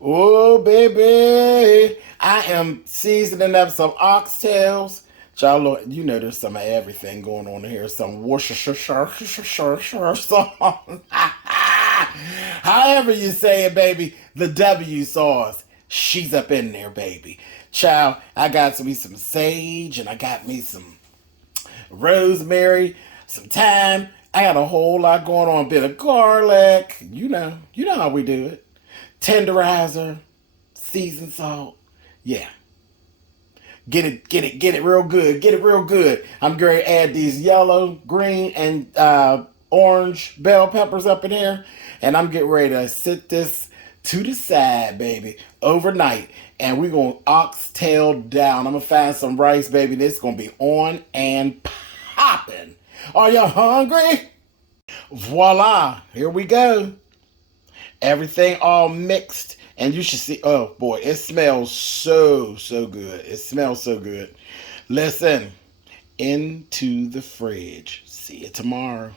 Oh, baby. I am seasoning up some oxtails. Y'all, you know there's some of everything going on here. Some Worcestershire sauce. However you say it, baby. The W sauce. She's up in there, baby. Child, I got me some sage and I got me some rosemary, some thyme. I got a whole lot going on. A bit of garlic. You know how we do it. Tenderizer, seasoned salt. Yeah. Get it real good. Get it real good. I'm going to add these yellow, green, and orange bell peppers up in here. And I'm getting ready to sit this to the side, baby, overnight. And we're going to oxtail down. I'm going to find some rice, baby. This is going to be on and popping. Are you hungry? Voila. Here we go. Everything all mixed. And you should see, oh boy, it smells so good. It smells so good. Listen, into the fridge. See you tomorrow.